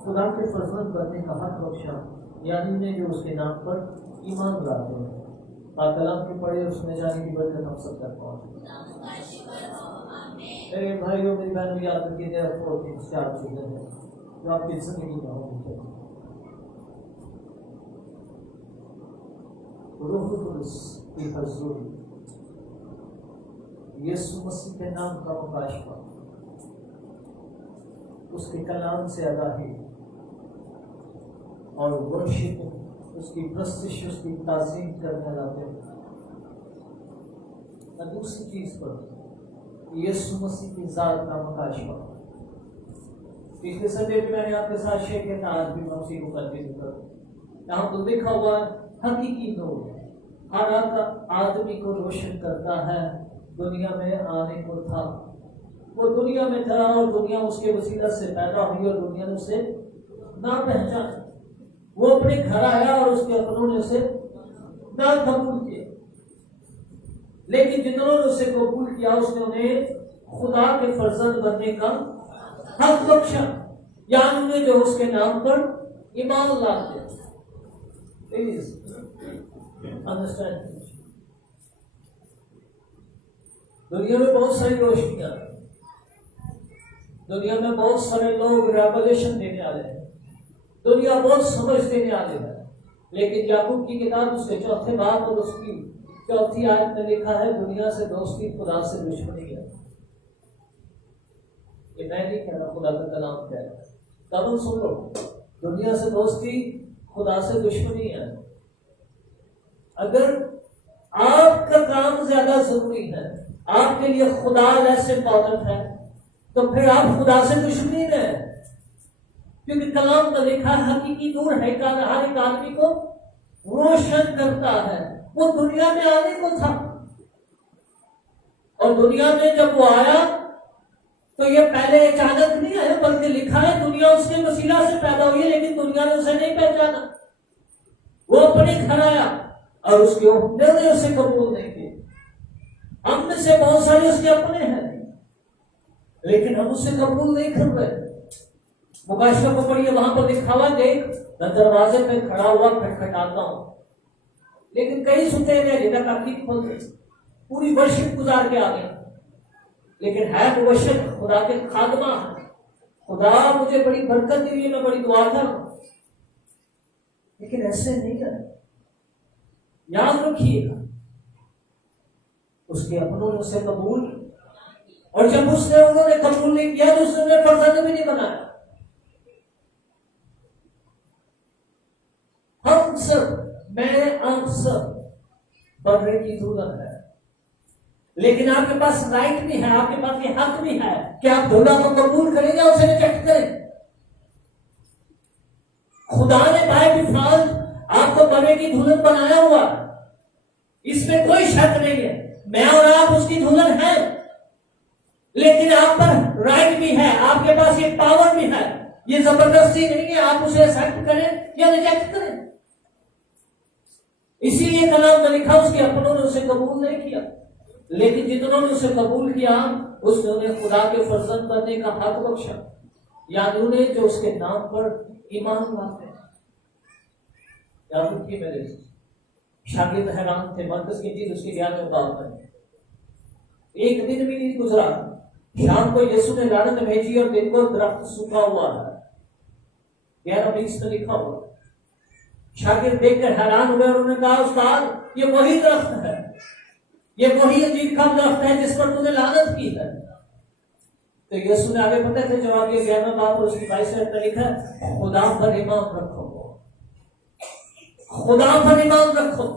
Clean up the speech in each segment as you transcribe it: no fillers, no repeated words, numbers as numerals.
خدا کے فرزند بننے کا حق بخشا، یعنی انہیں جو اس کے نام پر ایمان لاتے ہیں۔ آپ کلام کے پڑھے اس میں جانے کی برکت ہم سب تک پہنچے۔ میرے بھائیوں میری بہنوں، یاد رکھیے دیر فور تھنگس، 4 چیزیں ہیں جو آپ کی زندگی میں ہونی چاہیے۔ روح القدس کی حضوری، یسوع مسیح کے نام کا مکاشفہ، اس کے کلام سے آگاہی اور ورشپ، اس کی پرستش، اس کی تعظیم کرنے لاتے ہیں۔ اور دوسری چیز پر یسوع مسیح کی ذات کا مکاشفہ۔ پچھلے سنڈے میں نے آپ کے ساتھ شیئر کیا تھا، آج بھی میں اسی کو کنٹینیو کروں۔ یہاں تو لکھا ہوا حقیقی نور ہر آدمی کو روشن کرتا ہے، دنیا میں آنے کو تھا۔ وہ دنیا میں تھا اور دنیا اس کے وسیلہ سے پیدا ہوئی اور دنیا نے اسے نہ پہچانا۔ وہ اپنے گھر آیا اور اس کے اپنوں نے اسے نہ قبول کیا، لیکن جنہوں نے اسے قبول کیا اس نے انہیں خدا کے فرزند بننے کا حق بخشا، یعنی انہیں جو اس کے نام پر ایمان لاتے ہیں۔ پلیز انڈرسٹینڈ، دنیا میں بہت ساری روشنیاں ہیں، دنیا میں بہت سارے لوگ ریولیشن دینے والے ہیں، دنیا بہت سمجھ دینے والے ہیں، لیکن یعقوب کی کتاب اس کے 4 باب اور اس کی 4 آیت میں لکھا ہے دنیا سے دوستی خدا سے دشمنی ہے۔ یہ میں نہیں کہہ رہا، خدا کا کلام کہہ رہا ہے۔ قبل سن لو، دنیا سے دوستی خدا سے دشمنی ہے۔ اگر آپ کا کام زیادہ ضروری ہے، آپ کے لیے خدا ایسے امپورٹنٹ ہے، تو پھر آپ خدا سے دشمنی میں ہیں، کیونکہ کلام میں لکھا حقیقی نور ہے، ہر ایک آدمی کو روشن کرتا ہے۔ وہ دنیا میں آنے کو تھا اور دنیا میں جب وہ آیا تو یہ پہلے اچانک نہیں ہے، بلکہ لکھا ہے دنیا اس کے وسیلہ سے پیدا ہوئی ہے، لیکن دنیا نے اسے نہیں پہچانا۔ وہ اپنے گھر آیا اور اس کے اپنے نے اسے قبول نہیں کیا۔ ہم میں سے بہت سارے اس کے اپنے ہیں، لیکن ہم اسے قبول نہیں کر رہے۔ مکاشفہ کو پڑھیے، وہاں پر لکھا ہوا دیکھ میں دروازے پہ کھڑا ہوا کھٹکھٹاتا ہوں، لیکن کئی سنتے ہیں ابھی تک آپ کی کھول گئی، پوری ورشپ گزار کے آ گئے، لیکن ہے وہ ورشپ خدا کے خادمہ ہے۔ خدا مجھے بڑی برکت دی ہے، میں بڑی دعا کر رہا ہوں، لیکن ایسے نہیں ہے۔ یاد رکھیے گا، اس کے اپنوں نے اسے قبول، اور جب اس نے انہوں نے قبول نہیں کیا تو اس نے فرزند بھی نہیں بنایا۔ ہم سب، میں آپ سب بڑھنے کی ضرورت ہے، لیکن آپ کے پاس رائٹ بھی ہے، آپ کے پاس یہ حق بھی ہے کہ آپ دولہ کو قبول کریں یا اسے ریجیکٹ کریں۔ خدا نے بائی ڈیفالٹ آپ کو بڑھنے کی دلہن بنایا ہوا، اس میں کوئی شک نہیں ہے۔ میں اور آپ اس کی دلہن ہیں، لیکن آپ پر رائٹ بھی ہے، آپ کے پاس یہ پاور بھی ہے، یہ زبردستی نہیں ہے آپ اسے ایکسپٹ کریں یا ریجیکٹ کریں۔ اسی لیے کلام میں لکھا اس کے اپنوں نے اسے قبول نہیں کیا، لیکن جتنوں نے اسے قبول کیا اس نے انہیں خدا کے فرزند بننے کا حق بخشا، یعنی انہیں جو اس کے نام پر ایمان لاتے ہیں۔ یاد رکھیے میرے شاگرد حیران تھے، مرکز کی چیز اس کی 11ویں باب میں ایک دن بھی نہیں گزرا، شام کو یسوع نے لعنت بھیجی اور دن کو درخت سوکھا ہوا ہے، 11:20 میں لکھا ہوا۔ شاگرد دیکھ کر حیران ہوئے اور انہوں نے کہا استاد یہ وہی درخت ہے، یہ وہی عجیب کا درخت ہے جس پر تم نے لعنت کی ہے۔ تو یسوع نے آگے پتہ تھے جواب یہ 11واں باب اور اس کی 22 آیت میں لکھا ہے خدا پر ایمان رکھو، خدا پر ایمان رکھو۔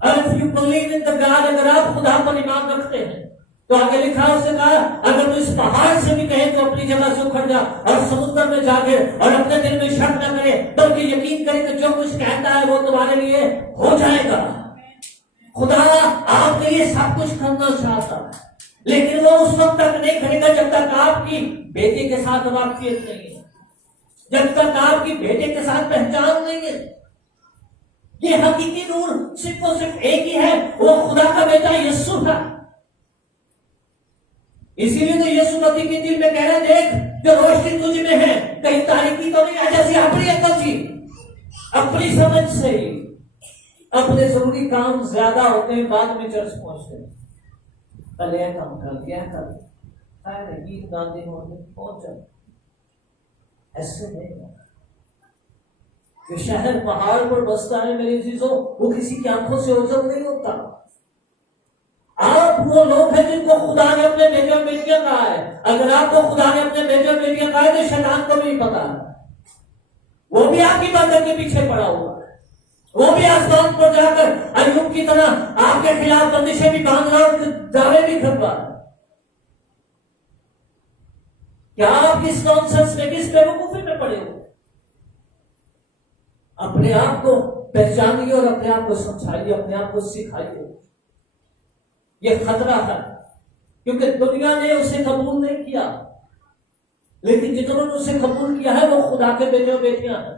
If you believe in the God، اگر آپ خدا پر ایمان رکھتے ہیں تو آگے لکھا اس نے کہا اگر تو اس پہاڑ سے بھی کہے تو اپنی جگہ سے اکھڑ جا اور سمندر میں جا کے اور اپنے دل میں شک نہ کرے بلکہ یقین کرے کہ جو کچھ کہتا ہے وہ تمہارے لیے ہو جائے گا۔ خدا آپ کے لیے سب کچھ کرنا چاہتا ہے، لیکن وہ اس وقت تک نہیں کرے گا جب تک آپ کی بیٹے کے ساتھ واقفیت نہیں ہے، جب تک آپ کی بیٹے کے ساتھ پہچان نہیں ہے۔ یہ حقیقی نور صرف اور صرف ایک ہی ہے، وہ خدا کا بیٹا یسوع ہے۔ اسی لیے تو یسوع مسیح کے دل میں کہہ رہے دیکھ جو روشنی تجھ میں ہے کہیں تاریکی تو نہیں ہے، جیسے اپنی عقل جی، اپنی سمجھ سے ہی اپنے ضروری کام زیادہ ہوتے ہیں، بعد میں چرچ پہنچتے ہیں، پہلے یہ کام کر دیا کر گیت گانے ہونے پہنچ جائے، ایسے نہیں ہے۔ جو شہر پہاڑ پر بستا ہے میرے عزیزوں، وہ کسی کی آنکھوں سے اوجھل نہیں ہوتا۔ آپ وہ لوگ ہیں جن کو خدا نے اپنے بیٹے اور بیٹیاں کہا ہے، اگر آپ کو خدا نے اپنے بیٹے اور بیٹیاں کہا ہے تو شیطان کو بھی پتا ہے، وہ بھی آپ کی بندر کے پیچھے پڑا ہوا ہے، وہ بھی آسمان پر جا کر ایوب کی طرح آپ کے خلاف بندشیں بھی باندھ رہا اور دعوے بھی کر رہا ہے۔ کیا آپ کس نانسنس میں، کس بیوقوفی میں پڑے ہو؟ اپنے آپ کو پہچانیے اور اپنے آپ کو سمجھائیے، اپنے آپ کو سکھائیے۔ یہ خطرہ ہے کیونکہ دنیا نے اسے قبول نہیں کیا، لیکن جتنوں نے اسے قبول کیا ہے وہ خدا کے بیٹے اور بیٹیاں ہیں،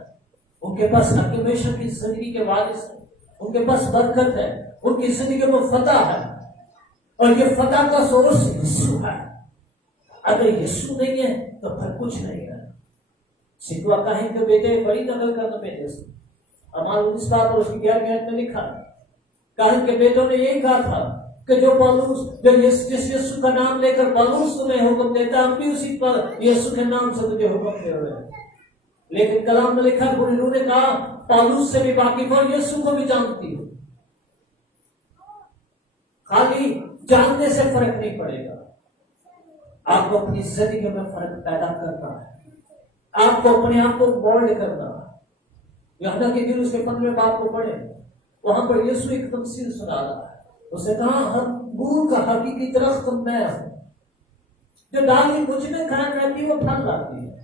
ان کے پاس ہمیشہ کی زندگی کے وارث ہیں، ان کے پاس برکت ہے، ان کی زندگی میں فتح ہے، اور یہ فتح کا سورس یسوع ہے۔ اگر یسوع نہیں ہے تو پھر کچھ نہیں ہے۔ سکھوا کہیں کہ بیٹے بڑی نقل کرنا بیٹے سے، امال 19 بات اور اس کی 11 میں لکھا ہے، کہیں کہ بیٹوں نے یہی کہا تھا کہ جو پالوس جو جس یسوع کا نام لے کر پالوس تمہیں حکم دیتا، ہم بھی اسی پر یسوع کے نام سے تجھے حکم دے رہے ہیں۔ لیکن کلام میں لکھا انہوں نے کہا پالوس سے بھی واقف اور یسوع کو بھی جانتی ہو۔ خالی جاننے سے فرق نہیں پڑے گا، آپ کو اپنی زندگی میں فرق پیدا کرنا ہے، آپ کو اپنے آپ کو مولڈ کرنا ہے۔ یہاں کہ دل اس کے 15 باب کو پڑھیں، وہاں پر یسوع ایک تمثیل سنا رہا ہے، اس نے کہا انگور کا حقیقی درخت میں ہوں، جو ڈالی مجھ میں قائم رہتی ہے وہ پھل لاتی ہے،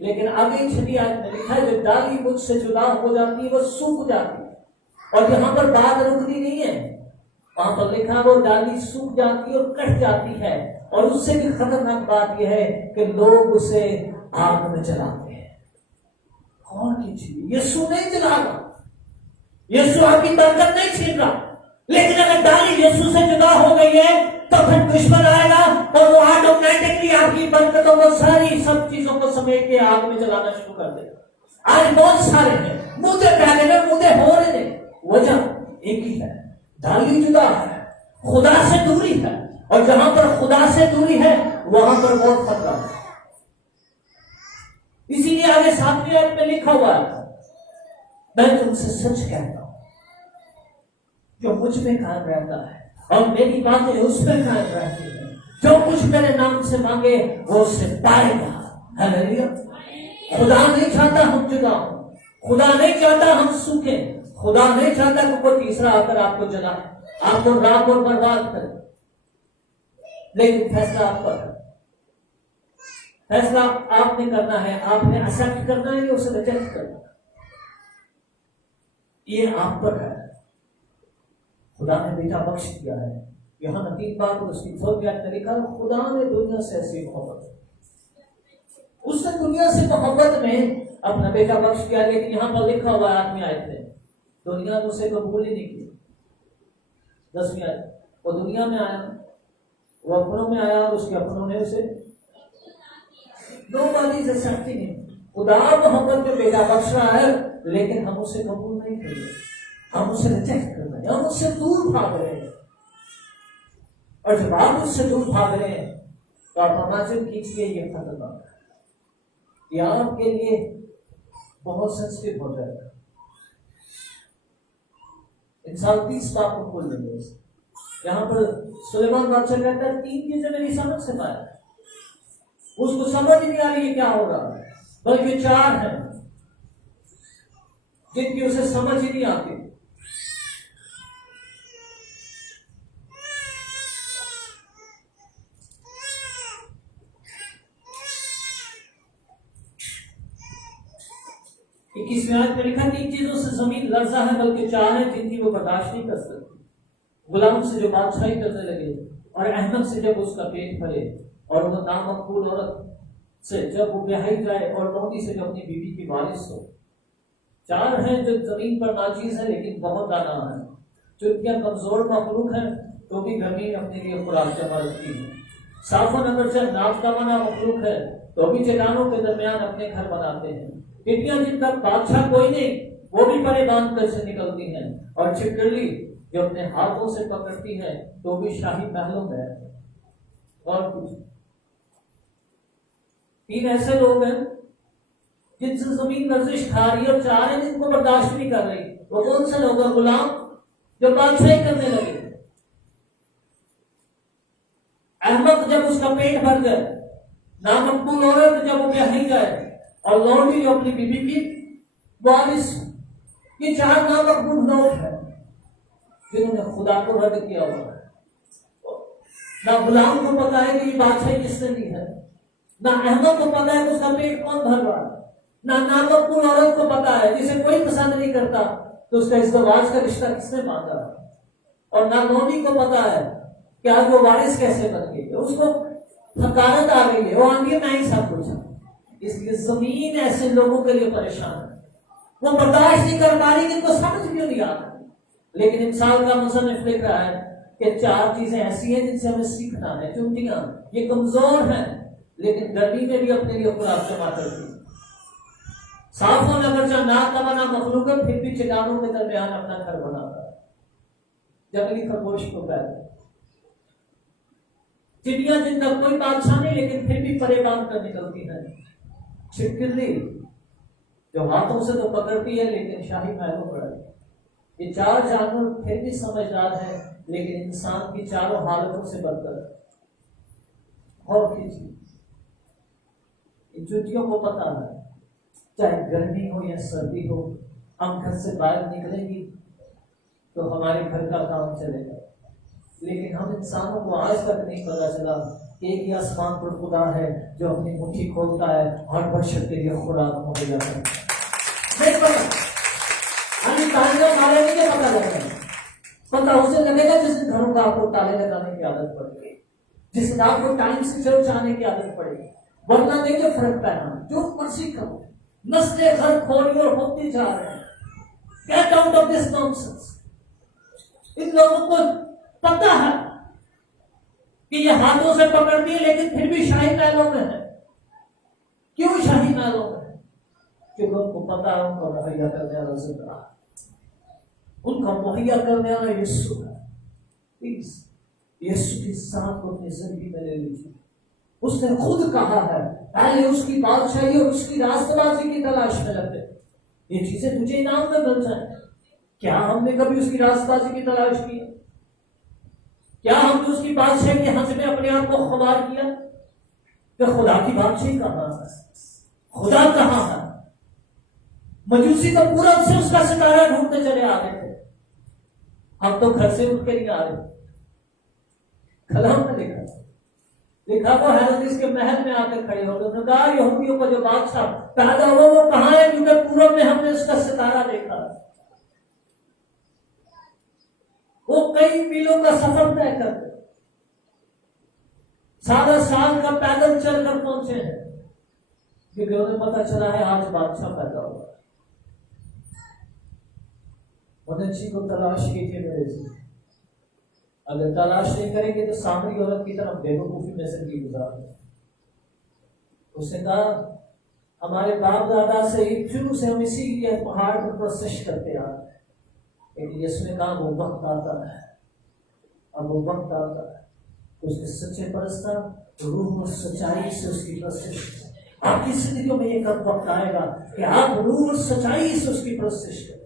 لیکن آگے 6 آیت میں لکھا ہے جو ڈالی مجھ سے جدا ہو جاتی ہے وہ سوکھ جاتی ہے۔ اور یہاں پر بات رکتی نہیں ہے، وہاں پر لکھا وہ ڈالی سوکھ جاتی ہے اور کٹ جاتی ہے، اور اس سے بھی خطرناک بات یہ ہے کہ لوگ اسے آگ میں جلاتے ہیں۔ کون کی چیز؟ یسوع نہیں جلا رہا، یسوع آپ کی برکت نہیں چھین رہا، لیکن اگر ڈالی یسوع سے جدا ہو گئی ہے تو پھر دشمن آئے گا اور وہ آٹومیٹکلی آپ کی برکتوں کو ساری سب چیزوں کو سمیٹ کے آگ میں جلانا شروع کر دے گا۔ آج بہت سارے ہیں مودے پہلے میں مودے ہو رہے ہیں، وجہ ایک ہی ہے، ڈالی جدا ہے، خدا سے دوری ہے، اور جہاں پر خدا سے دوری ہے وہاں پر بہت خطرہ ہے۔ اسی لیے آگے 7ویں آیت میں لکھا ہوا ہے میں تم سے سچ کہتا ہوں جو مجھ میں قائم رہتا ہے اور میری باتیں اس میں قائم رہتی ہیں، جو کچھ میرے نام سے مانگے وہ اسے پائے گا۔ ہاللیلویا۔ خدا نہیں چاہتا ہم جدا ہوں، خدا نہیں چاہتا ہم سوکھیں، خدا نہیں چاہتا کہ کوئی تیسرا آ کر آپ کو جلائے، آپ کو راک اور برباد کرے، لیکن فیصلہ آپ پر ہے، فیصلہ آپ نے کرنا ہے، آپ نے ایکسپٹ کرنا ہے یا اسے ریجیکٹ کرنا ہے، یہ آپ پر ہے۔ خدا نے بیٹا بخش دیا ہے، یہاں 3 بار اس کی 4 میں لکھا خدا نے دنیا سے ایسی محبت، اس نے دنیا سے محبت میں اپنا بیٹا بخش کیا، لیکن یہاں پر لکھا ہوا ہے 8ویں آیت میں دنیا نے اسے قبول ہی نہیں کیا۔ 10ویں آیت وہ دنیا میں آیا، وہ اپنوں میں آیا اور اس کے اپنوں نے اسے نوبادی سے سختی نہیں۔ خدا محبت میں بیٹا بخش رہا ہے لیکن ہم اسے قبول نہیں کر رہے، ہم اسے ریجیکٹ کر رہے ہیں، ہم اس سے دور بھاگ رہے ہیں، اور جب آپ اس سے دور بھاگ رہے ہیں تو آپ امیجن کیجیے یہ خطرناک ہے، یہ آپ کے لیے بہت سینسٹیو ہو جائے گا۔ انسان 30 باب کو کھول لیں گے، یہاں پر سلیمان بادشاہ کہتا ہے 3 چیزیں میری سمجھ سے باہر ہے، اس کو سمجھ ہی نہیں آ رہی ہے کیا ہو رہا ہے، بلکہ 4 ہیں جن کی اسے سمجھ ہی نہیں آتی۔ اس میں آیت میں لکھا 3 چیزوں سے زمین لرزا ہے، بلکہ 4 ہیں جن کی وہ برداشت نہیں کر سکتی۔ غلام سے جو بادشاہی کرنے لگے، اور احمد سے جب اس کا پیٹ بھرے، اور وہ نامقبول عورت سے جب وہ بیاہی جائے، اور لونڈی سے جو اپنی بیوی کی وارث ہو۔ 4 ہیں جو زمین پر ناچیز ہیں لیکن بہت دانا ہیں، چونکہ کمزور مخلوق ہیں تو بھی زمین اپنے لیے خوراک جمع رکھتی ہے۔ صافن اگرچہ ناپتوانا مخلوق ہے تو ابھی چٹانوں کے درمیان اپنے گھر بناتے ہیں. ٹڈیاں جن کا بادشاہ کوئی نہیں وہ بھی پرے باندھ کر سے نکلتی ہیں. اور چھپکلی جو اپنے ہاتھوں سے پکڑتی ہے تو بھی شاہی محلوں میں. اور کچھ 3 ایسے لوگ ہیں جن سے زمین لرزش کھا رہی ہے اور 4 جن کو برداشت نہیں کر رہی. وہ کون سے لوگ ہیں؟ غلام جو بادشاہی کرنے لگے. احمد جب اس کا پیٹ بھر گئے، نامقبول عورت جب وہ بیاہی گئے، اور لونڈی جو اپنی بیوی کی وارث. یہ 4 نامقبول لوگ ہیں جنہوں نے خدا کو رد کیا ہوا ہے. نہ غلام کو پتا ہے کہ یہ بادشاہی کس نے دی ہے، نہ احمد کو پتا ہے کہ اس کا پیٹ کون بھر رہا ہے، نہ نامقبول عورت کو پتا ہے جسے کوئی پسند نہیں کرتا تو اس کا ازدواج کا رشتہ کس نے باندھا، اور نہ لونڈی کو پتا ہے کہ آج وہ وارث کیسے بن گئی ہے. اس کو حقارت آ گئی ہے، وہ آندھی میں ہی سب کچھ ہے. اس لیے زمین ایسے لوگوں کے لیے پریشان ہے. وہ برداشت نہیں کر پا رہی کہ ان کو سمجھ کیوں نہیں آتا. لیکن انسان کا مصنف لکھ رہا ہے کہ 4 چیزیں ایسی ہیں جن سے ہمیں سیکھنا ہے. چونٹیاں یہ کمزور ہیں لیکن گرمی میں بھی اپنے لیے خوراک جمع کرتی ہیں. صاف ہونا بچہ نہ تمنا مخلوق ہے، پھر بھی چٹانوں کے درمیان اپنا گھر بناتا ہے. جنگلی خرگوش کو پیدا چڑیاں جن کا کوئی بادشاہ نہیں لیکن پھر بھی پرے باندھ کر نکلتی ہے. چھپکلی جو ہاتھوں سے تو پکڑتی ہے لیکن شاہی محلوں پر ہے. یہ 4 جانور پھر بھی سمجھدار ہے لیکن انسان کی 4 حالتوں سے بدتر ہے. اور کیجیے ان چوٹیوں کو پتا ہے چاہے گرمی ہو یا سردی ہو، ہم گھر سے باہر نکلیں گی تو ہمارے گھر کا کام چلے گا. لیکن ہم انسانوں کو آج تک نہیں پتا چلا کہ ایک ہی آسمان پر خدا ہے جو اپنی مٹھی کھولتا ہے ہر بشر کے لیے خوراک مہیا کرتا ہے. نہیں پتا ہمیں تالے مارے نہیں پتا لگتا ہے. پتا اسے لگے گا جس گھروں کا آپ کو تالے لگانے کی عادت پڑ گئی، جس دن آپ کو ٹائم سے چرچ آنے کی عادت پڑے گی. ورنہ نہیں کہ فرق پینا جو مرضی کرو، نسلیں گھر کھوڑی اور ہوتی جا رہے ہیں. Get out of this nonsense. ان لوگوں کو پتا ہے کہ یہ ہاتھوں سے پکڑتی ہے لیکن پھر بھی شاہی محلوں میں ہے. کیوں شاہی محلوں میں ہے؟ کیونکہ ان کو پتا ہے ان کو مہیا کرنے والا زندہ ہے، ان کا مہیا کرنے والا یسوع ہے. پلیز یسوع کی ذات کو اپنی زندگی میں لے لیجیے. اس نے خود کہا ہے پہلے اس کی بادشاہی اور اس کی راست بازی کی تلاش میں لگے. یہ چیزیں تجھے انعام میں مل جائیں. کیا ہم نے کبھی اس کی راست بازی کی تلاش کی؟ کیا ہم نے اس کی بادشاہی کے حق میں اپنے آپ کو خبر کیا کہ خدا کی بادشاہی کہاں ہے، خدا کہاں ہے؟ مجوسی تو پورب سے اس کا ستارہ ڈھونڈتے چلے آ رہے تھے، ہم تو گھر سے اٹھ کے نہیں آ رہے. کلام میں لکھا وہ حیرت کے محل میں آ کر کھڑے ہو گئے. کہا یہودیوں کا جو بادشاہ پیدا ہوا وہ کہاں ہے؟ کیونکہ پورب میں ہم نے اس کا ستارہ دیکھا. وہ کئی میلوں کا سفر طے کرتے 7 سال کا پیدل چل کر پہنچے ہیں کیونکہ انہیں پتا چلا ہے آج بادشاہ پیدا ہوا. انہیں جی کو تلاش کی تھی میرے جی. اگر تلاش نہیں کریں گے تو سامری عورت کی طرف بے وقوفی میں زندگی گزار. اس نے کہا ہمارے باپ دادا سے شروع سے ہم اسی لیے پہاڑ پر پرستش کرتے آ رہے ہیں. لیکن یسوع نے کہا وہ وقت آتا ہے، اب وہ وقت آتا ہے اس کے سچے پرستہ روح اور سچائی سے اس کی پرستش. آپ کی زندگیوں میں یہ کب وقت آئے گا کہ آپ روح اور سچائی سے اس کی پرستش کریں؟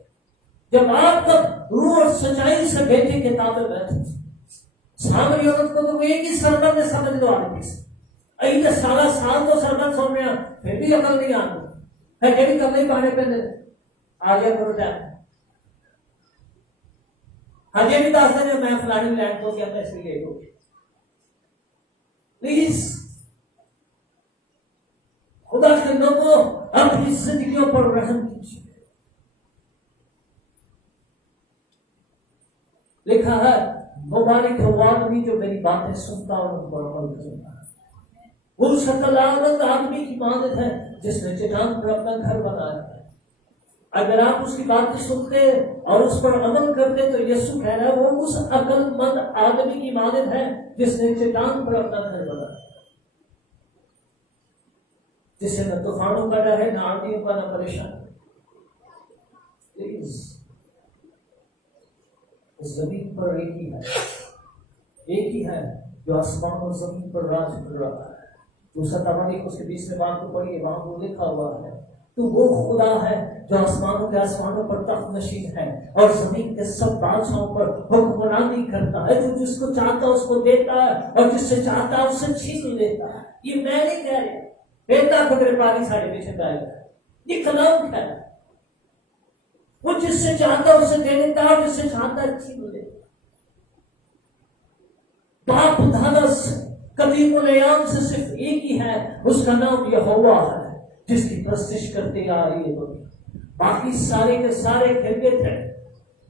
جب آپ تک روح اور سچائی سے بیٹے کے تابع بیٹھے. سامری عورت کو تو ایک ہی سردر نے سمجھ لو آنے کی ائی تو 16 سال تو سردر سن رہے ہیں پھر بھی عقل نہیں آتی ہے. کہ کرنے پانے پہ آ جائے کرو ٹائم ہجے بھی دس دیں میں فلانی لینڈ کو کیا میں اس لیے ہو. پلیز خدا کے لوگوں اپنی زندگیوں پر رحم کیجیے. لکھا ہے مبارک ہے وہ آدمی جو میری باتیں سنتا اور ان پر عمل کرتا ہے. وہ شکل آدمی کی مانند ہے جس نے چٹان پر اپنا گھر بنایا ہے. اگر آپ اس کی باتیں سنتے اور اس پر عمل کرتے تو یسوع کہہ رہا ہے وہ اس عقل مند آدمی کی مانند ہے جس نے چٹان پر اپنا گھر بنایا. جسے نہ طوفانوں کا ڈر ہے، نہ آندھیوں کا، نہ پریشان. پلیز، زمین پر ایک ہی ہے جو آسمان اور زمین پر راج کر رہا ہے. دوسرا تمام اس کے 20 بات کو پڑھیے، وہاں وہ لکھا ہوا ہے تو وہ خدا ہے جو آسمانوں کے آسمانوں پر تخت نشین ہے اور زمین کے سب بادشاہوں پر حکمرانی کرتا ہے. جو جس کو چاہتا ہے اس کو دیتا ہے اور جس سے چاہتا ہے اس سے چھین لیتا ہے. یہ میں نہیں کہہ رہا، بیٹا خدرے پانی سارے پیچھے گائے گا، یہ کلام ہے. وہ جس سے چاہتا ہے اسے دے دیتا ہے اور جس سے چاہتا ہے چھین لیتا ہے. باپ دادا قدیم الیام سے صرف ایک ہی ہے، اس کا نام یہوہ ہے جس کی پرستش کرتے آ رہی ہے. باقی سارے کے سارے گرگت ہیں.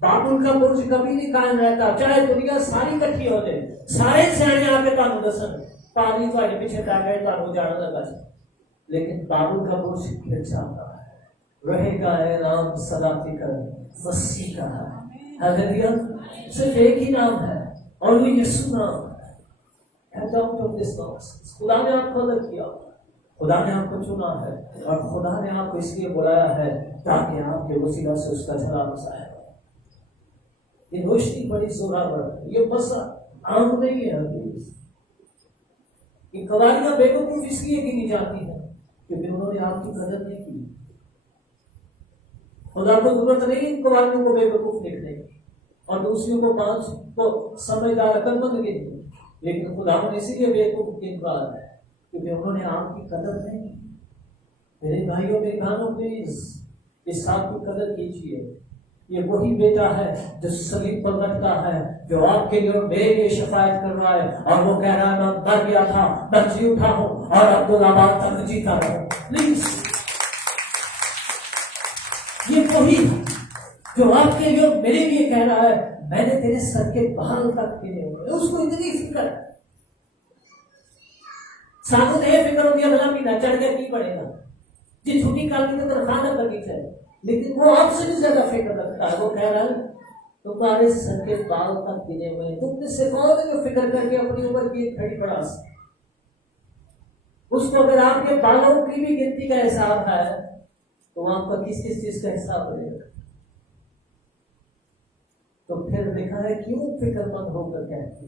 بابل کا برج کبھی نہیں قائم رہتا، چاہے دنیا ساری اکٹھی ہو جائے، سارے سیانے آ کے تانوں دسن پانی تھوڑے پیچھے پہ گئے تانوں جانا لگا، لیکن بابل کا برج گر جاتا ہے. رہے گا اعلان سدا فکر مسیح کا ہے. ہاللیلویا. صرف ایک ہی نام ہے اور وہ یسوع نام ہے. خدا نے آپ کو الگ کیا، خدا نے آپ کو چنا ہے اور خدا نے آپ کو اس لیے بلایا ہے تاکہ آپ کے وسیلہ سے اس کا جلال ظاہر ہو. یہ روشنی بڑی زوراور ہے، یہ بس عام نہیں ہے. یہ قواریاں بیوقوف اس لیے گنی جاتی ہیں کیونکہ انہوں نے آپ کی قدر نہیں کی. خدا کو ضرورت نہیں ان قواریوں کو بیوقوف لکھنے کی اور دوسریوں کو 5 کو سمجھدار عقل مند گنتی، لیکن خدا نے اسی لیے بیوقوف کی بات ہے کیونکہ انہوں نے آپ کی قدر نہیں. میرے بھائیوں میں بہنوں پلیز اس آپ کی قدر کیجیے. یہ وہی بیٹا ہے جو صلیب پر لٹکا ہے، جو آپ کے لیے اور میرے لیے شفاعت کر رہا ہے اور وہ کہہ رہا ہے میں مر گیا تھا میں جی اٹھا ہوں اور عبدالآباد تک جیتا رہا ہوں. پلیز، یہ وہی جو آپ کے لیے اور میرے لیے کہہ رہا ہے میں نے تیرے سر کے بال تک کیے ہوئے. اس کو اتنی فکر ہے. ساتھ یہ فکر ہوتی ہے بھلا مہینہ چڑھ گیا کی پڑے گا، جی چھٹی کر کی تو تنخواہ نہ لگی چاہے، لیکن وہ آپ سے بھی زیادہ فکر رکھتا ہے. وہ کہہ رہا ہے تمہارے سر کے بال تک گنے ہوئے ہیں. تم نے سے کون ہے جو فکر کر کے اپنی عمر کی ایک گھڑی بڑھا سکے؟ اس کو اگر آپ کے بالوں کی بھی گنتی کا حساب ہے تو آپ کا کس کس چیز کا حساب رہے گا؟ تو پھر لکھا ہے کیوں فکر مند ہو کر کہتے،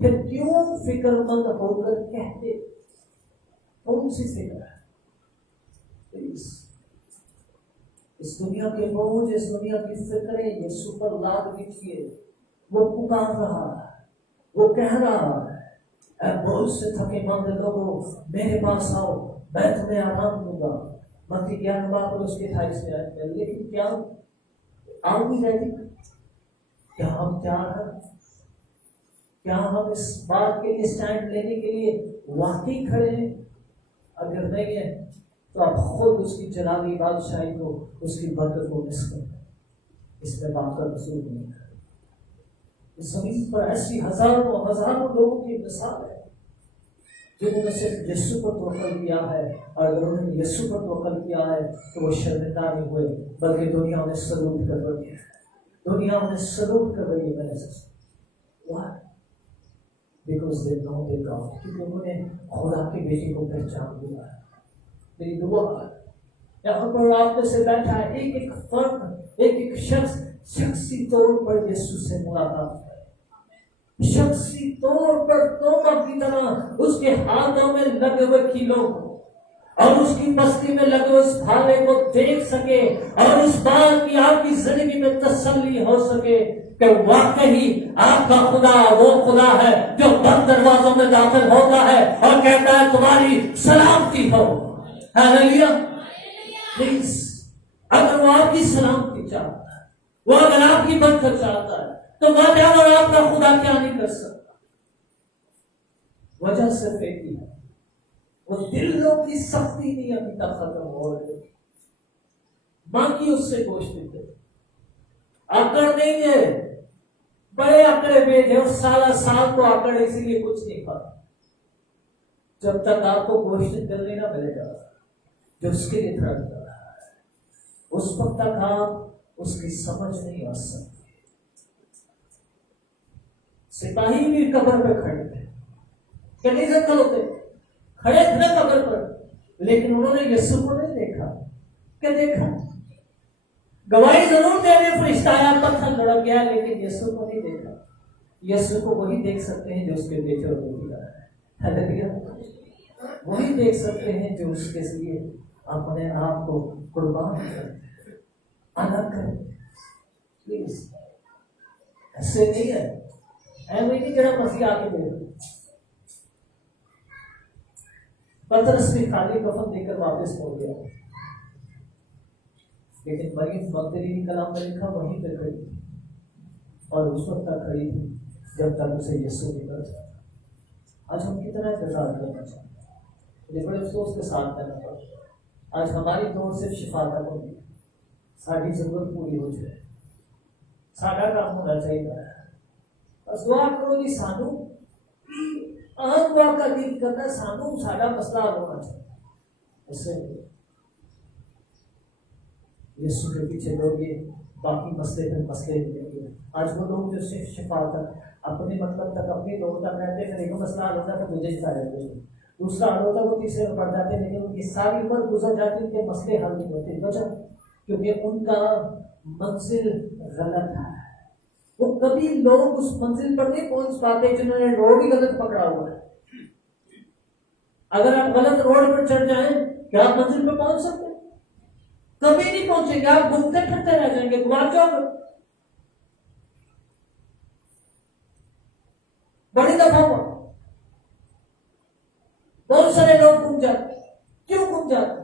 پھر کیوں فکر مند ہو کر کہتے؟ کون سی فکر ہے؟ اس دنیا کے بوجھ، اس دنیا کی فکریں یہ سپر لاد دیکھیے. وہ پکار رہا ہے، وہ کہہ رہا ہے اے بوجھ سے تھکے مند لوگوں میرے پاس آؤ میں تمہیں آرام دوں گا. متی 11 باب اس کے 28 میں آئے. لیکن کیا آؤ بھی رہتی؟ کیا ہم تیار ہیں؟ کیا ہم اس بات کے لیے اسٹینڈ لینے کے لیے واقعی کھڑے ہیں؟ اگر نہیں ہے تو آپ خود اس کی جلالی بادشاہی کو، اس کی برکت کو مس کریں. اس میں بات کا قصور نہیں ہے. اس زمین پر ایسی ہزاروں لوگوں کی مثال ہے جنہوں نے صرف یسوع پر توکل کیا ہے، اور اگر انہوں نے یسوع پر توکل کیا ہے تو وہ شرمندہ نہیں ہوئے بلکہ دنیا انہیں سلوٹ کر رہی ہے. دنیا انہیں سلوٹ کر رہی ہے. میں نے because they know they God, کیونکہ انہوں نے خدا کے بیٹے کو پہچان لیا ہے. میری دعا ہے یہاں پر آپ میں سے بیٹھا ہے ایک ایک فرد، ایک ایک شخص شخصی طور پر یسوع سے ملاقات کرے، شخصی طور پر توبہ کی طرح اس کے ہاتھوں میں لگے ہوئے کیلوں کو اور اس کی بستی میں لگے ہوئے اس بھالے کو دیکھ سکے اور اس بات کی آپ کی زندگی میں تسلی ہو سکے کہ واقعی آپ کا خدا وہ خدا ہے جو بند دروازوں میں داخل ہوتا ہے اور کہتا ہے تمہاری سلامتی ہو. ہاللیلویا. پلیز، اگر وہ آپ کی سلامتی چاہتا ہے، وہ اگر آپ کی برکت چاہتا ہے تو اور آپ کا خدا کیا نہیں کر سکتا؟ وجہ صرف ایک ہی ہے، وہ دلوں کی سختی نہیں ابھی تک ختم ہو رہی. باقی اس سے گوشت دیتے آکڑ نہیں ہے، بڑے آکڑے بیٹھے اور سارا سال تو آکڑ اسی لیے کچھ نہیں کھاتا جب تک آپ کو گوشت دل نہ ملے گا جو اس کے لیے دھڑکتا ہے. اس وقت تک آپ اس کی سمجھ نہیں آ سکتے. سپاہی بھی قبر پہ کھڑے تھے، کنیزے کھڑے تھے قبر پر، لیکن انہوں نے یسوع کو نہیں دیکھا. کیا دیکھا؟ گواہی ضرور دینے فرشتہ آیا, پتھر لڑک گیا, لیکن یسوع کو نہیں دیکھا. یسوع کو وہی دیکھ سکتے ہیں جو اس کے بیٹے اور بیٹی کا ہے. ہاللیلویا. وہی دیکھ سکتے ہیں جو اس کے لیے اپنے آپ کو قربان کرتے, الگ کرتے. پلیز ایسے نہیں ہے. ایویں نہیں جڑا مسیح آ کے دے. پترس بھی خالی کفن دے کر واپس ہو گیا, لیکن مریم مگدلینی کلام میں لکھا وہیں پہ کھڑی تھی, اور اس وقت تک کھڑی تھی جب تک اسے یسوع نکل جاتا. آج ہم کتنا انتظار کرنا چاہتے ہیں, مجھے بڑے افسوس کے ساتھ کہنا پڑتا ہے. آج ہماری دور صرف شفا تک ہوگی, ساری ضرورت پوری ہو جائے, سارا کام ہونا چاہیے. بس دعا کرو جی سانو اہم دعا کرنا, سانو سارا مسئلہ حل ہونا چاہیے. ایسے یسوع کے پیچھے لوگ یہ باقی مسئلے پھر مسئلے نہیں گے. آج وہ لوگ جو صرف شفا تک, اپنے مطلب تک, اپنی دور تک رہتے ہیں, ایک مسئلہ حل ہوتا ہے تو مجھے جاتے ہیں, دوسرا حل ہوتا ہے وہ تیسرے میں پڑ جاتے ہیں, لیکن ان کی ساری عمر گزر جاتی ہے, ان کے مسئلے حل نہیں ہوتے. وجہ کیونکہ ان کا منزل غلط ہے. وہ کبھی لوگ اس منزل پر نہیں پہنچ پاتے جنہوں نے روڈ ہی غلط پکڑا ہوا ہے. اگر آپ غلط روڈ پر چڑھ جائیں کیا آپ منزل پہ پہنچ سکتے ہیں؟ کبھی نہیں پہنچیں گے. آپ گھومتے پھرتے رہ جائیں گے. گھما جاؤ. بڑی دفعہ بہت سارے لوگ گھوم جاتے. کیوں گھوم جاتے؟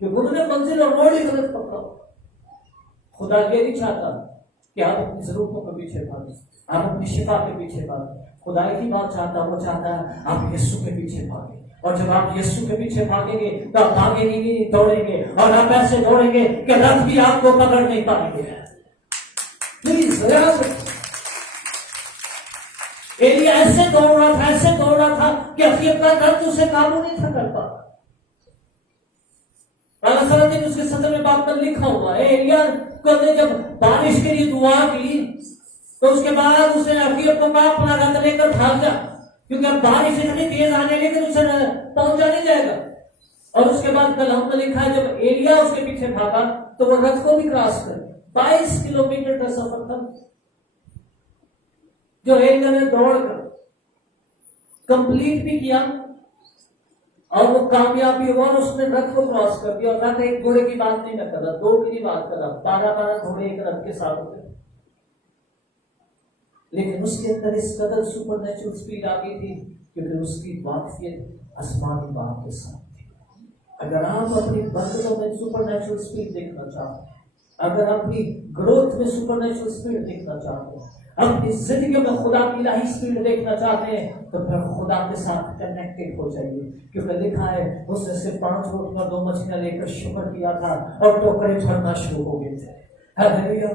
کیونکہ انہوں نے منزل اور روڈ ہی غلط پکڑا. خدا یہ نہیں چاہتا کہ آپ اپنی ضرورتوں کے پیچھے بھاگیں, آپ اپنی شفا کے پیچھے بھاگیں. خدا ایک ہی بات چاہتا ہے, وہ چاہتا ہے آپ یسوع کے پیچھے بھاگیں. اور جب آپ یسوع کے پیچھے بھاگیں گے تو آپ بھاگیں گے نہیں, دوڑیں گے, اور آپ ایسے دوڑیں گے کہ رتھ بھی آپ کو پکڑ نہیں پائیں گے. پلیز ایلیا ایسے دوڑ رہا تھا, ایسے دوڑ رہا تھا کہ اخیر کا رتھ اسے قابو نہیں تھا کر پا. اس کے صدر میں بات پر لکھا ہوا ہے, ایلیا کو نے جب بارش کے لیے دعا کی تو اس کے بعد اس نے اخیر کو کہا اپنا رتھ لے کر بھاگ جا, کیونکہ اب بارش اتنی تیز آنے لگی کہ اسے پہنچا نہیں جائے گا. اور اس کے بعد کلام میں لکھا ہے جب ایلیا اس کے پیچھے بھاگا تو وہ رتھ کو بھی کراس کر 22 کلومیٹر کا سفر تھا جو ایلیا نے دوڑ کر کمپلیٹ بھی کیا, اور وہ کامیابی ہوا, اور اس نے رتھ کو کراس کر دیا. اور رتھ ایک گھوڑے کی بات نہیں کر رہا, 2 کی نہیں بات کر رہا, 12 گھوڑے ایک رتھ کے ساتھ ہوتے. لیکن اس کے اندر اس قدر سپر نیچرل سپیڈ آ گئی تھی کیونکہ اس کی واقفیت آسمانی باپ کے ساتھ تھی. اگر آپ اپنی برکتوں میں سپر نیچرل سپیڈ دیکھنا چاہتے ہیں, اگر اپنی گروتھ میں سپر نیچرل سپیڈ دیکھنا چاہتے ہیں, اپنی زندگی میں خدا کی الہی سپیڈ دیکھنا چاہتے ہیں, تو پھر خدا کے ساتھ کنیکٹڈ ہو جائیے. کیونکہ لکھا ہے اس نے صرف 5 روٹیاں 2 مچھلیاں لے کر شکر کیا تھا اور ٹوکرے بھرنا شروع ہو گئے تھے. ہاللیلویا.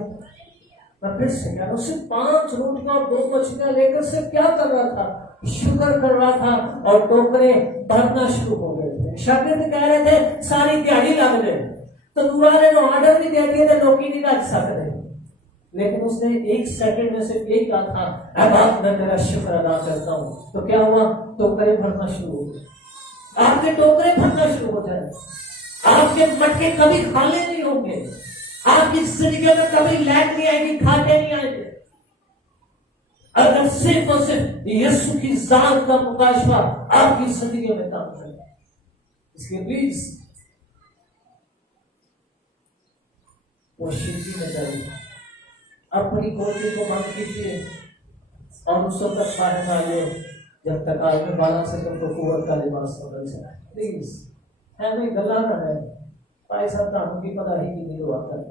میں پھر سے کہہ رہا ہوں, صرف 5 روٹیاں اور 2 مچھلیاں لے کر صرف کیا کر رہا تھا؟ شکر کر رہا تھا, اور ٹوکرے بھرنا شروع ہو گئے تھے. شاگرد کہہ رہے تھے ساری دیہڑی لگ گئے, تو دوبارہ نے آرڈر بھی دے دیے تھے, لوگ ہی نہیں رکھ سکتے. لیکن اس نے 1 سیکنڈ میں صرف یہی کہا تھا, اے باپ میں تیرا شکر ادا کرتا ہوں. تو کیا ہوا؟ ٹوکرے بھرنا شروع ہو گئے. آپ کے ٹوکرے بھرنا شروع ہو جائے, آپ کے مٹکے کبھی خالی نہیں ہوں گے, آپ کی زندگی میں کبھی لیٹ نہیں آئے گی, کھاتے نہیں آئیں گے. اگر صرف اور صرف یسوع کی ذات کا مکاشفہ آپ کی زندگی میں کام کرے. اس کے بیچ وہ شدی میں جائے, اپنی کوٹری کو بند کیجیے اور اس وقت تک کھانے نہ لے جب تک آپ میں 12 سیکنڈ کو قوت کا لباس بدل جائے. پلیز ہمیں گلا نہ ہے پائے صاحب تعلق کی پتہ ہی نہیں دعا کر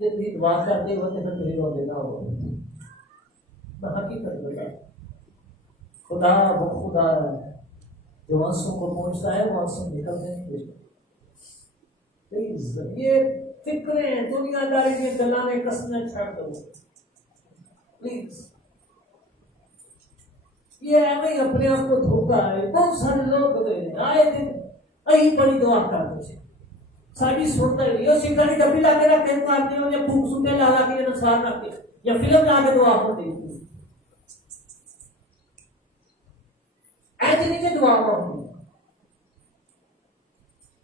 جتنی دعا کرتے ہوتے پھر تیری رو دینا ہو. حقیقت بتا خدا وہ خدا ہے جو آنسوں کو پہنچتا ہے, وہ آنسوں نکلتے ہیں. پلیز یہ فکریں دنیا داری کے گلانے کسنے چھڑ دو. پلیز یہ ہمیں اپنے آپ کو دھوکا ہے. بہت سارے لوگ آئے دن اہی بڑی دعا کرتے ہیں, ساری سنتے رہی ہو, سیکھا ڈبی لا کے رکھتے ہیں, آتے ہو یا بھوک سنتے لا لا کے نسوار رکھتے یا فلم لا کے دعا ہوتی ایسے نیچے دعا ہوتی.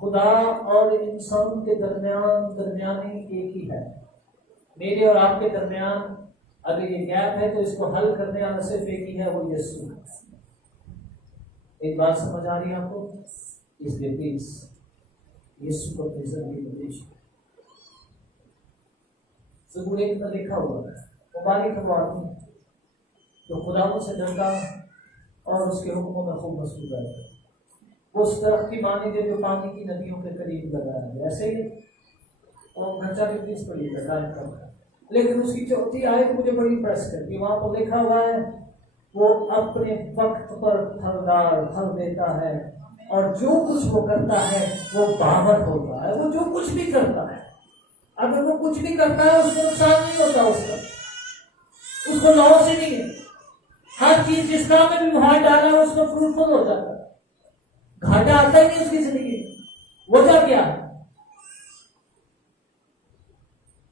خدا اور انسان کے درمیانی ایک ہی ہے. میرے اور آپ کے درمیان اگر یہ گیپ ہے تو اس کو حل کرنے والا صرف ایک ہی ہے, وہ یسوع. ایک بات سمجھ آ رہی ہے آپ کو؟ اس لیے پلیز یسوع کو اپنی زندگی میں پیش. زبور ایک میں لکھا ہوا ہے, مبارک ہے وہ آدمی جو خدا سے ڈرتا اور اس کے حکموں میں خوب مصروف رہتا. وہ اس درخت کی مانی دے جو پانی کی ندیوں کے قریب لگا ہے. ایسے ہی اور گھنٹہ بھی پلیز پڑھی ہے قائم کرتا ہے. لیکن اس کی چوتھی آیت مجھے بڑی امپریس کرتی. وہاں پر لکھا ہوا ہے وہ اپنے وقت پر پھلدار پھل دیتا ہے اور جو کچھ وہ کرتا ہے وہ بابر ہوتا ہے. وہ جو کچھ بھی کرتا ہے, اگر وہ کچھ بھی کرتا ہے اس کو نقصان نہیں ہوتا, اس کو لاس ہی نہیں ہے. ہر چیز جس کام میں بھی ہاتھ ڈالا ہے اس کو فروٹفل ہو جاتا ہے, گھاٹا آتا ہی نہیں اس کی زندگی میں. وجہ کیا ہے؟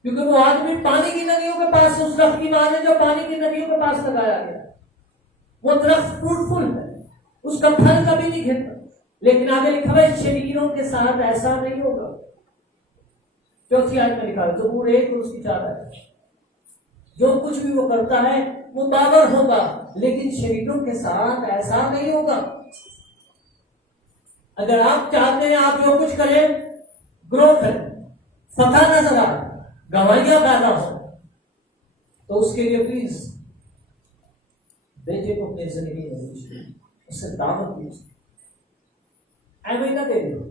کیونکہ وہ آدمی پانی کی ندیوں کے پاس, اس درخت کی ماں نے جو پانی کی ندیوں کے پاس لگایا گیا, وہ درخت فروٹفل ہے, اس کا پھل کبھی نہیں گرتا. لیکن آگے لکھا ہے شریروں کے ساتھ ایسا نہیں ہوگا. چوتھی آیت میں لکھا ہے زبور 1 اور اس کی 4 آیت, جو کچھ بھی وہ کرتا ہے وہ بابر ہوگا لیکن شریروں کے ساتھ ایسا نہیں ہوگا. اگر آپ چاہتے ہیں آپ جو کچھ کریں گرو کریں, فتح نظر آئے, گواہیاں پیدا ہو, تو اس کے لیے پلیز بیٹے کو اپنی زندگی میں دیجیے, اس سے دعوت دیجیے. ایویں نہ دے دو.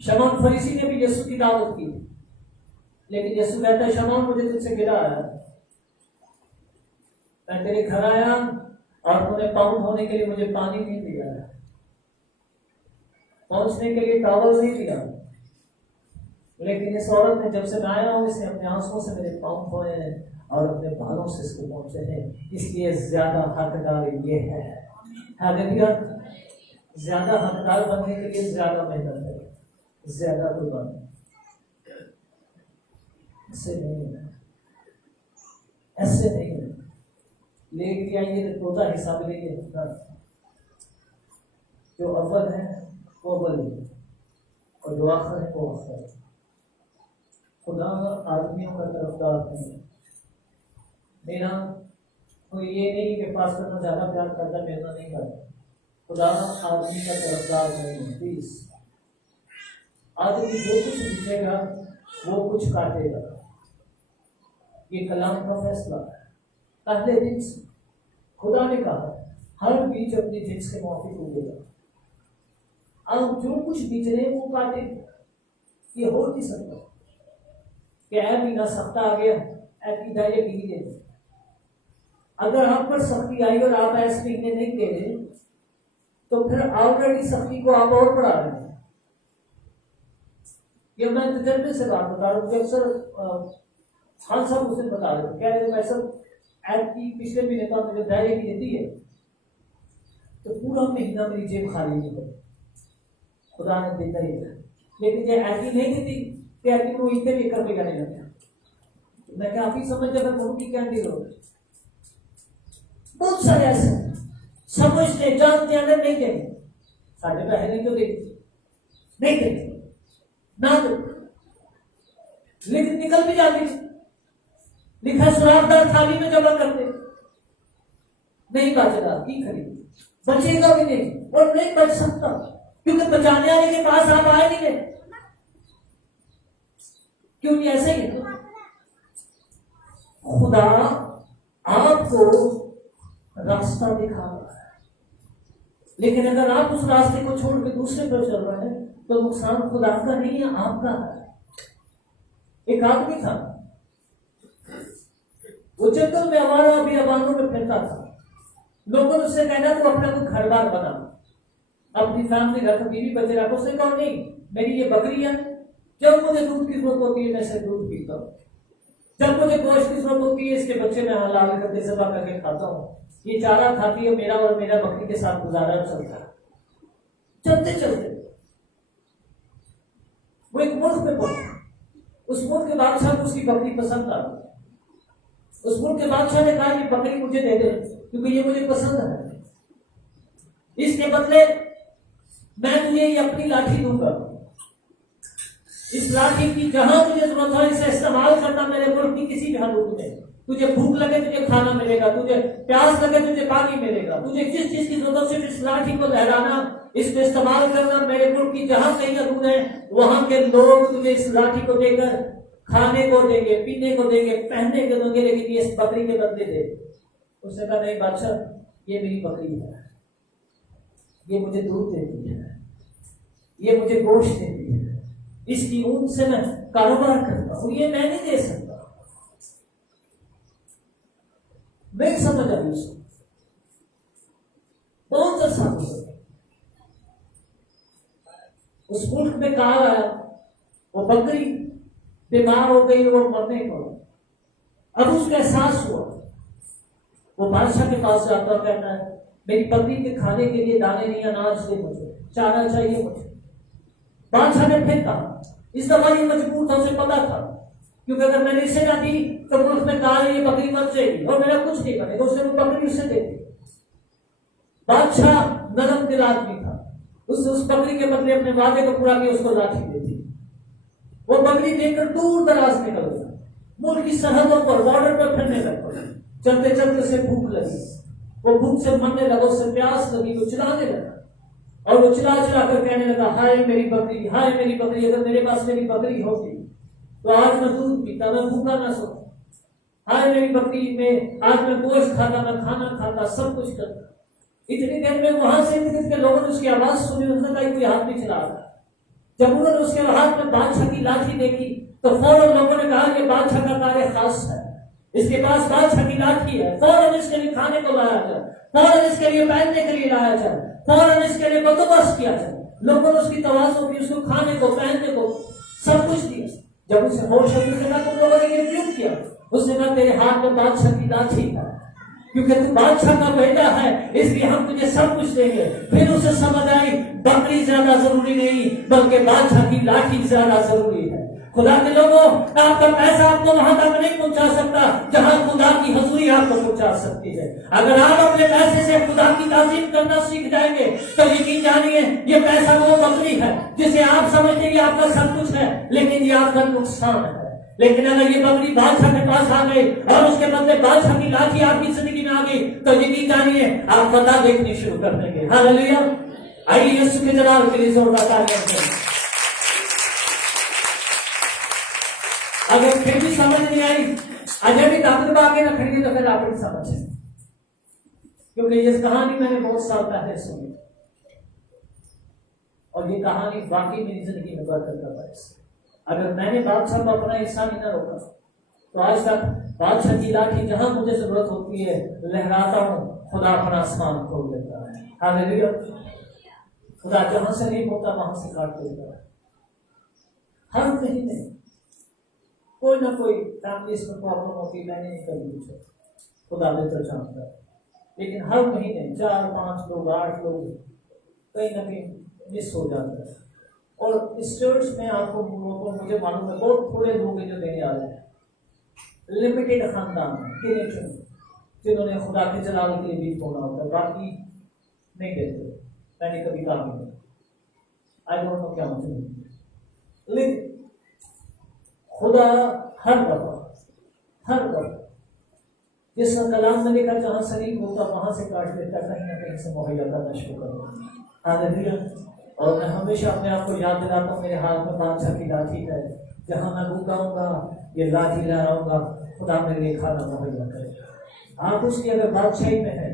شمعون فریسی نے بھی یسوع کی دعوت کی, لیکن یسوع کہتا ہے شمعون مجھے تجھ سے گرا ہے, میں تیرے گھر آیا اور تو نے پاؤں دھونے کے لیے مجھے پانی نہیں دیا ہے, پہنچنے کے لیے ٹاول نہیں دیا, لیکن اس عورت نے جب سے میں آیا ہوں اس نے اپنے آنسوں سے میرے پاؤں دھوئے ہیں اور اپنے بالوں سے اس کو پہنچے ہیں. اس لیے زیادہ حقدار یہ ہے. ہاللیلویا. زیادہ حقدار بننے کے لیے زیادہ محنت ہے, زیادہ قربانی. ایسے نہیں ہے, ایسے نہیں ہے. لے کے آئیے تو طوطا حساب لیجیے. جو اول ہے وہ اول ہے اور جو آخر ہے وہ آخر ہے. خدا آدمیوں کا طرفدار نہیں ہے. میرا کوئی یہ نہیں کہ پاس کرنا زیادہ پیار کرتا میرا نہیں کرتا. خدا آدمی کا طرفدار نہیں ہے. پلیز آدمی جو کچھ لکھے گا وہ کچھ کاٹے گا. یہ کلام کا فیصلہ ہے. پہلے دن سے خدا نے کہا ہر بیج اپنی جنس کے موافق ہوگے گا. اب جو کچھ بیچ رہے ہیں وہ کاٹے گا. یہ ہو نہیں سکتا کہ اے مہینہ سختہ آ گیا اے پیدا یہ گری دے دیں. اگر آپ پر سختی آئی اور آپ ایسے مہینے نہیں دے رہے تو پھر آلریڈی سختی کو آپ اور بڑھا رہے ہیں. یہ میں تجربے سے بات بتا رہا ہوں کہ اکثر خان صاحب اسے بتا رہے ہیں کہہ رہے ہیں سر ایپ کی پچھلے مہینے کا مجھے دائرے کی دیتی ہے تو پورا مہینہ میری جیب خالی نہیں کرتی. خدا نے دیتا ہی ہے. لیکن جب ایپ کی نہیں دیتی کہ ایپ کو اتنے بھی کر کے جانے لگے. میں کافی سمجھ جب بہت کی کیا ڈیل ہو. بہت سارے ایسے سمجھتے جانتے اگر نہیں دیں سارے پیسے نہیں تو دیکھتے نہیں دیکھتے نہ دو, لیکن نکل بھی جاتی. لکھا سراغ دار تھالی میں جمع کرتے نہیں بچ رہا کی خرید بچے گا بھی نہیں اور نہیں بچ سکتا کیونکہ بچانے والے کے پاس آپ آئے نہیں گئے. کیوں نہیں ایسے ہی خدا آپ کو راستہ دکھا رہا ہے, لیکن اگر آپ اس راستے کو چھوڑ کے دوسرے پر چل رہے ہیں تو نقصان خدا کا نہیں ہے آپ کا ہے. ایک آدمی تھا وہ جنگل میں آوارہ بھی ابانوں میں پھرتا تھا. لوگوں نے اس سے کہنا تو اپنا کوئی گھر بار بنا, اپنی فیملی رکھ, بیوی بچے رکھو. اس نے کہا نہیں میری یہ بکری ہے, جب مجھے دودھ کی ضرورت ہوتی ہے میں سے دودھ پیتا ہوں, جب مجھے گوشت کی ضرورت ہوتی ہے اس کے بچے میں حلال کر کے ذبح کر کے کھاتا ہوں. یہ چارہ کھاتی ہے میرا اور میرا بکری کے ساتھ گزارا چلتا ہے. چلتے چلتے وہ ایک ملک میں پہنچا. اس ملک کے بادشاہ کو اس کی بکری پسند آ گئی. اس ملک کے بادشاہ نے کہا یہ بکری مجھے دے دے کیونکہ یہ مجھے پسند ہے. اس کے بدلے میں تجھے یہ اپنی لاٹھی دوں گا، اس لاٹھی کی جہاں تجھے ضرورت ہو اسے استعمال کرنا میرے ملک کی کسی بھی حدود میں۔ تجھے بھوک لگے تجھے کھانا ملے گا، تجھے پیاس لگے تجھے پانی ملے گا، تجھے کس چیز کی ضرورت صرف اس لاٹھی کو لہرانا، اس کو استعمال کرنا۔ میرے ملک کی جہاں کہیں حدود ہے وہاں کے لوگ تجھے اس لاٹھی کو دے کر کھانے کو دیں گے، پینے کو دیں گے، پہننے کو دیں گے، لیکن یہ اس بکری کے بدلے دے۔ اس نے کہا نہیں بادشاہ، یہ میری بکری ہے، یہ مجھے دودھ دیتی ہے، یہ مجھے گوشت دیتی ہے، اس کی اون سے میں کاروبار کرتا ہوں، یہ میں نہیں دے سکتا۔ نہیں سمجھ آئی اس کو، بہت سا ساتھ اس ملک میں کہا آیا وہ بکری بیمار ہو گئی، وہ مرنے کو۔ اب اس کا احساس ہوا، وہ بادشاہ کے پاس جاتا کہتا ہے میری بکری کے کھانے کے لیے دانے نہیں، اناج دے مجھے، چانا چاہیے مجھے۔ بادشاہ نے پھر کہا، اس دفعہ یہ مجبور تھا، اسے پتا تھا کیونکہ اگر میں نے اسے نہ دی تو ملک میں کہا یہ بکری مر جائے گی اور میرا کچھ نہیں بنے گا، اس نے وہ بکری اسے دے دی۔ بادشاہ نرم دل آدمی تھا، اس بکری کے بدلے اپنے وعدے کو پورا کیا، اس کو لاٹھی دے دی۔ وہ بکری دے کر دور دراز نکل گیا، ملک کی سرحدوں پر بارڈر پر پھرنے لگ پڑا۔ چلتے چلتے اسے بھوک لگی، وہ بھوک سے مرنے لگا، اس سے پیاس لگی، وہ چلانے لگا اور وہ چلا چلا کر کہنے لگا ہائے میری بکری، ہائے میری بکری، اگر میرے پاس میری بکری ہوتی تو آج میں دودھ پیتا، میں بھوکا نہ سوتا، ہائے میری بکری، میں آج میں گوشت کھاتا، میں کھانا کھاتا، سب کچھ کرتا۔ اتنی دیر میں وہاں سے کے لوگوں نے اس کی آواز سنی، انہوں نے کہا کوئی ہاتھ نہیں چلا رہا۔ جب انہوں نے اس کے ہاتھ میں بادشاہ کی لاٹھی دیکھی تو فوراً لوگوں نے کہا کہ بادشاہ کا کار خاص ہے، اس کے پاس بادشاہ کی لاٹھی ہے، فوراً اس کے لیے کھانے کو لایا جائے، فوراً اس کے لیے پہننے کے لیے لایا جائے، فوراً اس کے لیے بندوبست کیا جائے۔ لوگوں نے اس کی تواضع کی، اس کو کھانے کو، پہننے کو سب کچھ دیا۔ جب اسے ہوش ہوئی، اس نے کہا تم لوگوں نے یہ کیوں کیا؟ اس نے کہا تیرے ہاتھ میں بادشاہ کی لاٹھی ہے، کیونکہ تو بادشاہ کا بیٹا ہے اس لیے ہم تجھے سب کچھ دیں گے۔ پھر اسے سمجھ آئی بکری زیادہ ضروری نہیں بلکہ بادشاہ کی لاٹھی زیادہ ضروری ہے۔ خدا کے لوگوں، آپ کا پیسہ آپ کو وہاں تک نہیں پہنچا سکتا جہاں خدا کی حضوری آپ کو پہنچا سکتی ہے۔ اگر آپ اپنے پیسے سے خدا کی تعظیم کرنا سیکھ جائیں گے تو یقین جانیے یہ پیسہ وہ بکری ہے جسے آپ سمجھتے ہیں آپ کا سب کچھ ہے لیکن یہ آپ کا نقصان ہے۔ لیکن اگر یہ بکری بادشاہ کے پاس آ گئی اور اس کے بدلے بادشاہ کی لاٹھی آپ کی زندگی میں آ گئی تو یقین جانیے آپ فتح دیکھنی شروع کر دیں گے۔ ہاللیلویا! آئیے یسوع کے جلال کے لیے زوردار تالیاں کریں۔ اگر پھر بھی سمجھ نہیں آئی، اجے بھی دم دبا کے رکھیں گے تو پھر آپ نہیں سمجھیں، کیونکہ یہ کہانی میں نے بہت سال پہلے سنی اور یہ کہانی واقعی میری زندگی میں برکت کا باعث ہے۔ اگر میں نے بادشاہ کو اپنا حصہ نہیں نہ روکا تو آج تک بادشاہ کی لاٹھی جہاں مجھے ضرورت ہوتی ہے لہراتا ہوں، خدا اپنا آسمان کھول دیتا ہے۔ ہاللیلویا! خدا جہاں سے نہیں ہوتا وہاں سے کاٹ دیتا ہے۔ ہر مہینے کوئی نہ کوئی فیملی اس میں پرابلم ہوتی، میں نے نہیں کبھی پوچھا، خدا بہتر جانتا ہے، لیکن ہر مہینے 4 5 لوگ 8 لوگ کہیں نہ کہیں مس ہو جاتا ہے۔ اور اس چرچ میں آپ کو مجھے معلوم ہے بہت تھوڑے لوگ ہیں جو دینے آ رہے ہیں، لمیٹڈ خاندان گنے چنے جنہوں نے خدا کے جلال کے لیے بھی ہونا ہوتا ہے، باقی نہیں دیتے۔ میں نے کبھی کہا نہیں، آئی ڈونٹ نو کیا مطلب، لیکن خدا ہر دفعہ جس کا کلام میں لکھا جہاں شریک ہوتا وہاں سے کاٹ دیتا، کہیں نہ کہیں سے مہیا کرنا شروع کرو۔ ہاللیلویا! اور میں ہمیشہ اپنے آپ کو یاد دلاتا ہوں میرے ہاتھ میں بادشاہ کی لاٹھی ہے، جہاں میں بھوکا ہوں گا یہ لاٹھی لہراؤں گا، خدا میرے لیے کھانا مہیا کرے۔ آپ اس کی اگر بادشاہی میں ہے،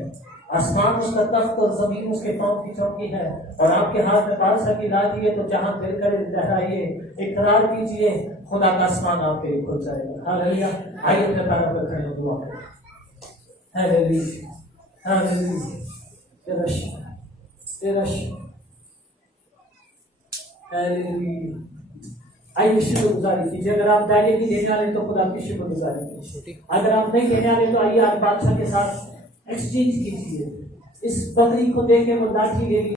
آسمان اس کا تخت اور زمین اس کے پاؤں کی چوکی ہے اور آپ کے ہاتھ میں بادشاہ کی لاٹھی ہے تو جہاں دل کرے لہرائیے، اقرار کیجیے، خدا کا آسمان آپ کے لیے کھل جائے گا۔ ہاللیلویا! آئیے اپنے پیروں پر کھڑے ہو دعا کریں۔ ہاللیلویا! ہاللیلویا! تیرا شکر، تیرا شکر، ہاللیلویا! آئیے شکر گزاری کیجیے۔ اگر آپ ڈائریکٹلی دینے والے تو خدا کی شکر گزاری کیجیے، اگر آپ نہیں دینے والے تو آئیے آپ بادشاہ کے ساتھ ایکسچینج کیجیے، اس بکری کو دے کے وہ لاٹھی لے لی۔